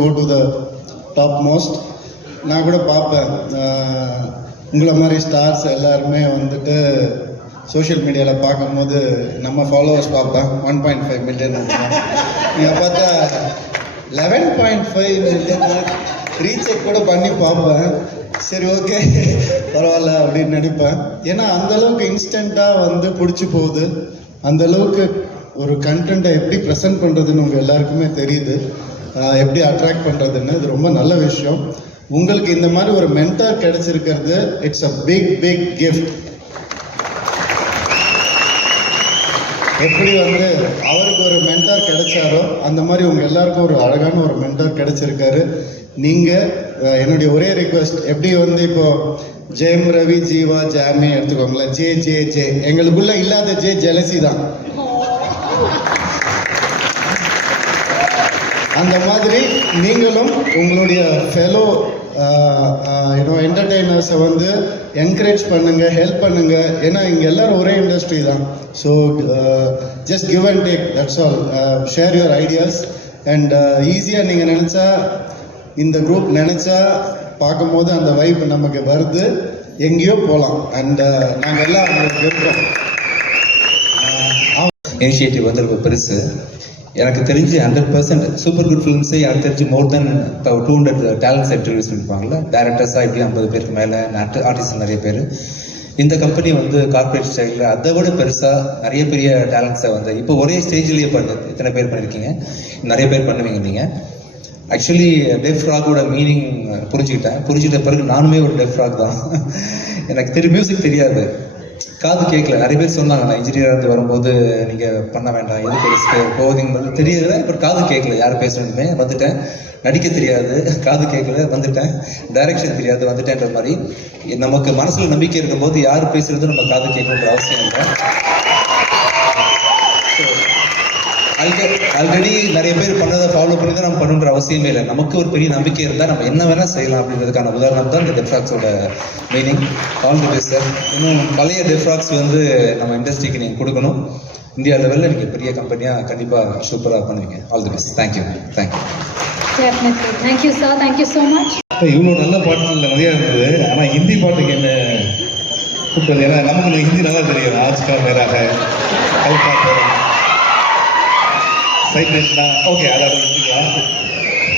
go to the top most. நான் கூட பார்ப்பேன் உங்களை மாதிரி ஸ்டார்ஸ் எல்லாருமே வந்துட்டு சோஷியல் மீடியாவில் பார்க்கும்போது நம்ம ஃபாலோவர்ஸ் பார்ப்பேன் 1.5 மில்லியன் நீங்கள் பார்த்தா 11.5 மில்லியன் ரீசெக் கூட பண்ணி பார்ப்பேன். சரி ஓகே பரவாயில்ல அப்படின்னு நினைப்பேன். ஏன்னா அந்தளவுக்கு இன்ஸ்டண்ட்டாக வந்து பிடிச்சி போகுது. அந்தளவுக்கு ஒரு கண்டென்ட்டை எப்படி ப்ரெசென்ட் பண்ணுறதுன்னு உங்கள் எல்லாருக்குமே தெரியுது, எப்படி அட்ராக்ட் பண்ணுறதுன்னு. இது ரொம்ப நல்ல விஷயம். உங்களுக்கு இந்த மாதிரி ஒரு மென்டார் கிடைச்சிருக்கிறது it's a big big gift. எப்படி வந்து அவருக்கு ஒரு மென்டார் கிடைச்சாரோ அந்த மாதிரி உங்கள் எல்லாருக்கும் ஒரு அழகான ஒரு மென்டார் கிடைச்சிருக்காரு. நீங்கள் என்னுடைய ஒரே ரிக்வெஸ்ட், எப்படி வந்து இப்போது ஜெயம் ரவி ஜீவா ஜாமி எடுத்துக்கோங்களேன், ஜே ஜே ஜே எங்களுக்குள்ளே இல்லாத ஜே ஜெலசி தான். அந்த மாதிரி நீங்களும் உங்களுடைய ஃபெலோ என்டர்டெய்னர்ஸை வந்து என்கரேஜ் பண்ணுங்கள், ஹெல்ப் பண்ணுங்கள். ஏன்னா இங்கே எல்லோரும் ஒரே இண்டஸ்ட்ரி தான். So just give and take, that's all. Share your ideas and ஈஸியாக நீங்கள் நினச்சா, இந்த குரூப் நினச்சா பார்க்கும்போது அந்த வைப் நமக்கு வருது, எங்கேயோ போகலாம். அண்ட் நாங்கள் எல்லாம் உங்களுக்கு இருக்கிறோம். இனிஷியேட்டிவ் வந்து ரொம்ப பெருசு. எனக்கு தெரிஞ்சு 100% சூப்பர் குட் ஃபிலிம்ஸே எனக்கு தெரிஞ்சு மோர் தென் 200 டேலண்ட்ஸ் இன்ட்ரடியூஸ் பண்ணிருப்பாங்கல்ல. டேரக்டர்ஸாக இப்படி 50 பேருக்கு மேலே, ஆர்டிஸ்ட் நிறைய பேர். இந்த கம்பெனி வந்து கார்பரேட் ஸ்டைலில் அதை விட பெருசாக நிறைய பெரிய டேலண்ட்ஸை வந்து இப்போ ஒரே ஸ்டேஜ்லேயே இத்தனை பேர் பண்ணியிருக்கீங்க, நிறைய பேர் பண்ணுவீங்க நீங்கள். ஆக்சுவலி டெஃப் ராகோட மீனிங் புரிஞ்சுக்கிட்ட பிறகு நானுமே ஒரு டெஃப் ராக் தான். எனக்கு மியூசிக் தெரியாது, காது கேட்கல. நிறைய பேர் சொன்னாங்க, நான் இன்ஜினியராக இருந்து வரும்போது நீங்கள் பண்ண வேண்டாம், எது பெருசு போதிங் தெரியல. இப்போ காது கேட்கல, யார் பேசுறதுமே. வந்துட்டேன். நடிக்க தெரியாது, காது கேட்கல, வந்துட்டேன். டைரக்ஷன் தெரியாது, வந்துட்டேன்ற மாதிரி நமக்கு மனசில் நம்பிக்கை இருக்கும்போது யார் பேசுறது நம்ம காது கேட்கணுன்ற அவசியம் இல்லை. ஆல்ரெடி நிறைய பேர் பண்ணதை ஃபாலோ பண்ணி தான் நம்ம பண்ணுன்ற அவசியமே இல்லை. நமக்கு ஒரு பெரிய நம்பிக்கை இருந்தால் நம்ம என்ன வேணால் செய்யலாம் அப்படின்றதுக்கான உதாரணம் தான் இந்த டெஃப்ராக்ஸோட meaning. All the best sir. இன்னும் பழைய டெஃப்ராக்ஸ் வந்து நம்ம இண்டஸ்ட்ரிக்கு நீங்கள் கொடுக்கணும். இந்தியா லெவலில் நீங்கள் பெரிய கம்பெனியாக கண்டிப்பாக சூப்பராக பண்ணுவீங்க. All the best. Thank you. Thank you sir. Thank you so much. இவ்வளோ நல்ல பாட்டுகள் நிறையா இருந்தது. ஆனால் ஹிந்தி பாட்டுக்கு என்ன கூப்பிட்டது? ஏன்னா நமக்கு ஹிந்தி நல்லா தெரியும். ஆஜ்கா மேராக சைட்னா ஓகே, அதாவது எடுத்துக்கலாம்.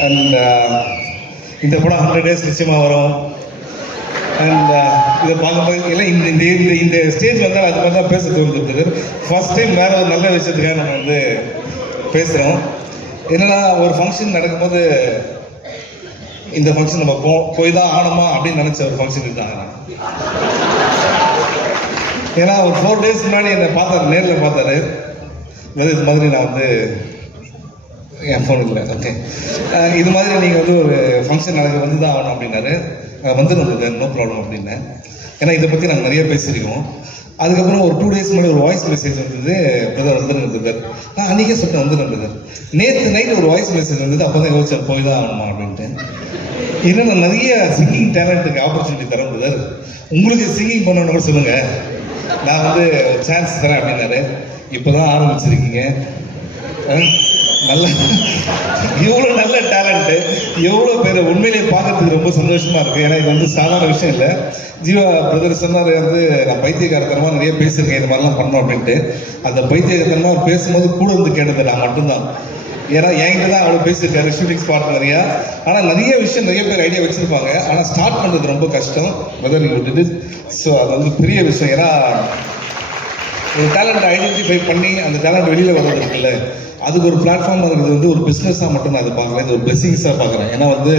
அண்ட் இந்த படம் 100 days நிச்சயமாக வரும். அண்ட் இதை பார்க்கும்போது எல்லாம் இந்த ஸ்டேஜ் வந்தால் அது மாதிரி தான் பேச தோணுது. ஃபர்ஸ்ட் டைம் வேறு ஒரு நல்ல விஷயத்துக்காக நம்ம வந்து பேசுகிறோம். என்னென்னா, ஒரு ஃபங்க்ஷன் நடக்கும்போது இந்த ஃபங்க்ஷன் நம்ம போய் தான் ஆகணுமா அப்படின்னு நினச்ச ஒரு ஃபங்க்ஷன் இருந்தாங்க. ஏன்னா ஒரு 4 days முன்னாடி என்னை பார்த்தாரு, நேரில் பார்த்தாரு. இது மாதிரி நான் வந்து என் ஃபோன் இல்லை, ஓகே, இது மாதிரி நீங்கள் வந்து ஒரு ஃபங்க்ஷன் நடக்க வந்து தான் ஆகணும் அப்படின்னாரு. வந்துடுறது நோ ப்ராப்ளம் அப்படின்னேன். ஏன்னா இதை பற்றி நாங்கள் நிறைய பேசியிருக்கோம். அதுக்கப்புறம் ஒரு 2 days முன்னாடி ஒரு வாய்ஸ் மெசேஜ் வந்தது, பிரதர் வந்துருந்தது. நான் அன்றைக்கே சொல்லிட்டு வந்துருந்தது. நேற்று நைட் ஒரு வாய்ஸ் மெசேஜ் வந்தது. அப்போ தான் யோசிச்சார் போய் தான் ஆகணுமா அப்படின்ட்டு. என்னென்ன நிறைய சிங்கிங் டேலண்ட்டுக்கு ஆப்பர்ச்சுனிட்டி தரேன் பிரதர், உங்களுக்கு சிங்கிங் பண்ணணும்னு கூட சொல்லுங்கள், நான் வந்து சான்ஸ் தரேன் அப்படின்னாரு. இப்போ தான் ஆரம்பிச்சிருக்கீங்க. நல்ல இவ்வளோ நல்ல டேலண்ட்டு, எவ்வளோ பேர் உண்மையிலேயே பார்க்கறதுக்கு ரொம்ப சந்தோஷமாக இருக்குது. ஏன்னா இது வந்து சாதாரண விஷயம் இல்லை. ஜீவா பிரதர் சொன்னார் வந்து, நான் பைத்தியக்காரத்தனமாக நிறைய பேசியிருக்கேன் இது மாதிரிலாம் பண்ணோம் அப்படின்ட்டு. அந்த பைத்தியக்காரத்தனமாக பேசும்போது கூட வந்து கேட்டது நான் மட்டும்தான். ஏன்னா என்கிட்ட தான் அவ்வளோ பேசியிருக்காரு ஷூட்டிங் ஸ்பாட் நிறையா. ஆனால் நிறைய விஷயம் நிறைய பேர் ஐடியா வச்சுருப்பாங்க. ஆனால் ஸ்டார்ட் பண்ணுறது ரொம்ப கஷ்டம். Brother you did it. So அது வந்து பெரிய விஷயம். ஏன்னா ஒரு டேலண்ட் ஐடென்டிஃபை பண்ணி அந்த டேலண்ட் வெளியில் வர்றது இருக்குல்ல, அதுக்கு ஒரு பிளாட்ஃபார்ம் இருக்கிறது வந்து ஒரு பிஸ்னஸாக மட்டும் நான் அதை பார்க்கல, இது ஒரு பிளெஸிங்ஸாக பார்க்குறேன். ஏன்னா வந்து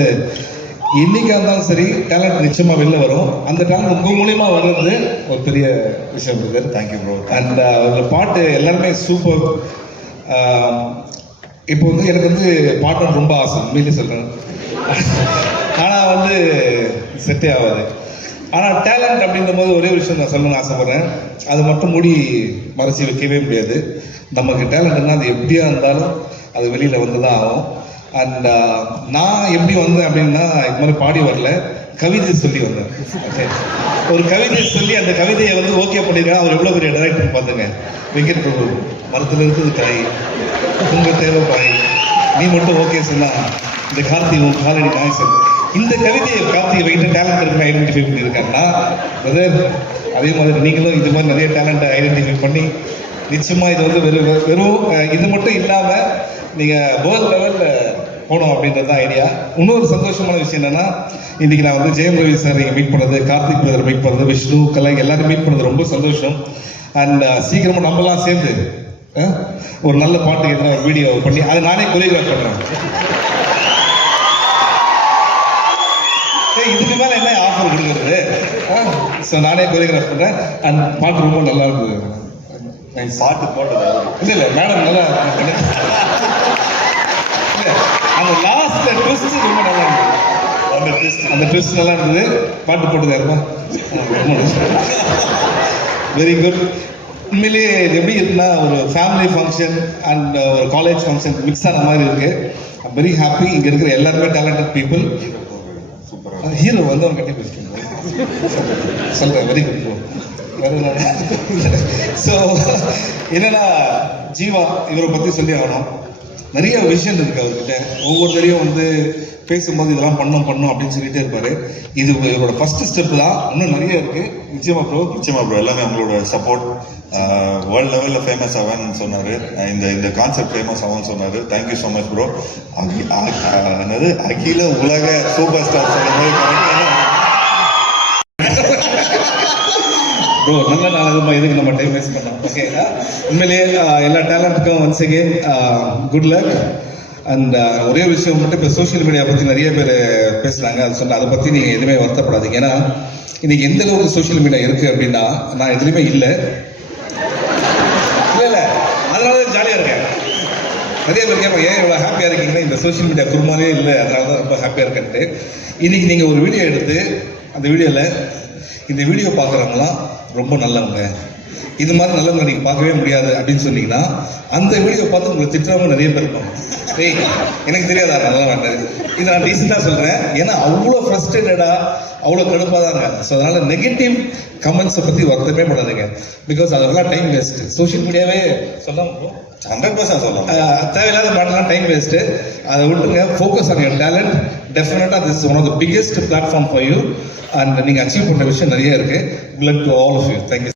என்றைக்காக இருந்தாலும் சரி டேலண்ட் நிச்சயமாக வெளில வரும். அந்த டேலண்ட் உங்கள் மூலியமா வர்றது ஒரு பெரிய விஷயம் இருக்குது. Thank you bro. அண்ட் ஒரு பாட்டு எல்லாருமே சூப்பர். இப்போ வந்து எனக்கு வந்து பாட்டு ரொம்ப ஆசை, உண்மையிலே சொல்கிறேன். ஆனால் வந்து செட்டே ஆகாது. ஆனால் டேலண்ட் அப்படின்ற போது ஒரே விஷயம் நான் சொல்லணும்னு ஆசைப்பட்றேன். அது மட்டும் மூடி மறைச்சி வைக்கவே முடியாது. நமக்கு டேலண்ட்னா அது எப்படியா இருந்தாலும் அது வெளியில் வந்து தான் ஆகும். அண்ட் நான் எப்படி வந்தேன் அப்படின்னா, இது மாதிரி பாடி வரல, கவிதை சொல்லி வந்தேன். ஓகே, ஒரு கவிதை சொல்லி அந்த கவிதையை வந்து ஓகே பண்ணியிருக்காங்க. அவர் எவ்வளோ பெரிய டைரக்டர் பார்த்துங்க. வெங்கட் பிரபு, மரத்தில் இருக்குது காய், உங்க தேவை பாய், நீ மட்டும் ஓகே சொன்னா இந்த கார்த்தி உன் காலடி நாயசன் இந்த கவிதையை கார்த்திகை வைத்து டேலண்ட் இருக்குன்னு ஐடென்டிஃபை பண்ணியிருக்காங்கன்னா பிரதர் அதே மாதிரி நீங்களும் இது மாதிரி நிறைய டேலண்ட்டை ஐடென்டிஃபை பண்ணி நிச்சயமாக இது வந்து வெறும் இது மட்டும் இல்லாமல் நீங்கள் வேர்ல்ட் லெவலில் போகணும் அப்படின்றது தான் ஐடியா. இன்னொரு சந்தோஷமான விஷயம் என்னென்னா இன்றைக்கி நான் வந்து ஜெயம் ரவி சார் நீங்கள் மீட் பண்ணுறது, கார்த்திக் பிரதர் மீட் பண்ணுறது, விஷ்ணு கலை எல்லாரும் மீட் பண்ணுறது ரொம்ப சந்தோஷம். அண்ட் சீக்கிரமாக நம்மலாம் சேர்ந்து ஒரு நல்ல பாட்டுக்கு எதிராக ஒரு வீடியோ பண்ணி அதை நானே கொரியோகிராஃப் பண்ணுறேன். இதுக்கு மேலே என்ன ஆஃபர் கொடுக்குறது? ஸோ நானே கொரியோகிராஃப் பண்ணுறேன். அண்ட் பாட்டு ரொம்ப நல்லா இருந்தது. பாட்டு போட்டது இல்லை மேடம் நல்லா இல்லை அந்த லாஸ்ட் ட்விஸ்ட் ரொம்ப நல்லா இருந்தது. அந்த ட்விஸ்ட் நல்லா இருந்தது. பாட்டு போட்டதா இருப்பா வெரி குட். உண்மையிலேயே இது எப்படி இருக்குன்னா ஒரு ஃபேமிலி ஃபங்க்ஷன் அண்ட் ஒரு காலேஜ் ஃபங்க்ஷன் மிக்ஸ் ஆன மாதிரி இருக்கு. I'm very happy. இங்கே இருக்கிற எல்லாருமே டேலண்டட் பீப்புள். ஹீரோ வந்து அவங்க கட்டி பேசிட்டு சொல்கிறேன். Very good bro. ஸோ என்னன்னா ஜீவா இவரை பற்றி சொல்லி ஆகணும். நிறைய விஷயம் இருக்கு அவர்கிட்ட. ஒவ்வொரு தடையும் வந்து பேசும்போது இதெல்லாம் பண்ணோம் அப்படின்னு சொல்லிட்டே இருப்பாரு. இது இவரோட ஃபர்ஸ்ட் ஸ்டெப் தான். இன்னும் நிறைய இருக்கு. நிச்சயமா ப்ரோ எல்லாமே உங்களோட சப்போர்ட். வேர்ல்ட் லெவலில் ஃபேமஸ் ஆவேன்னு சொன்னார். இந்த கான்செப்ட் ஃபேமஸ் ஆகும்னு சொன்னார். Thank you so much bro. என்னது அகில உலக சூப்பர் ஸ்டார் சொல்லும் போது கரெக்டாக ப்ரோ நல்ல நாளகமாக எதுக்கு நம்ம டைம் வேஸ்ட் பண்ணோம். ஓகே உண்மையிலேயே எல்லா டேலண்ட்டுக்கும் once again good luck. And ஒரே விஷயம் மட்டும் இப்போ சோஷியல் மீடியா பற்றி நிறைய பேர் பேசுகிறாங்க. அது சொன்னால் அதை பற்றி நீங்கள் எதுவுமே வருத்தப்படாதீங்க. ஏன்னா இன்னைக்கு எந்த அளவுக்கு சோஷியல் மீடியா இருக்குது அப்படின்னா நான் எதுலேயுமே இல்லை அதனால தான் ஜாலியாக இருக்கேன். நிறைய பேர் கேட்பாங்க ஏன் இவ்வளோ ஹாப்பியாக இருக்கீங்கன்னா இந்த சோஷியல் மீடியா குருமானே இல்லை அதனால தான் ரொம்ப ஹாப்பியாக இருக்கேன்ட்டு. இன்னைக்கு நீங்கள் ஒரு வீடியோ எடுத்து அந்த வீடியோவில் இந்த வீடியோ பார்க்குறவங்களாம் ரொம்ப நல்லவங்க, இது மாதிரி நல்லவங்க நீங்கள் பார்க்கவே முடியாது அப்படின்னு சொன்னீங்கன்னா அந்த வீடியோ பார்த்து உங்களை திட்டுறவங்க நிறைய பேர் இருப்பாங்க. டேய் எனக்கு தெரியாதா நல்லா வேண்டாது. இதை நான் டீசெண்டாக சொல்கிறேன். ஏன்னா அவ்வளோ ஃப்ரஸ்ட்ரேட்டடாக அவ்வளோ கடுப்பாக தான் இருக்காங்க. ஸோ அதனால் நெகட்டிவ் கமெண்ட்ஸை பற்றி வருத்தமே படாதுங்க. பிகாஸ் அதெல்லாம் டைம் வேஸ்ட்டு. சோஷியல் மீடியாவே சொல்லாமல் 100% சொல்லலாம். தேவையில்லாத பாட்டெல்லாம் டைம் வேஸ்ட்டு. அதை விட்டுருங்க. Focus on your talent. டெஃபினட்டாக this is one of the biggest platform for you. And நீங்கள் அச்சீவ் பண்ணுற விஷயம் நிறைய இருக்குது. Good luck to all of you. Thank you.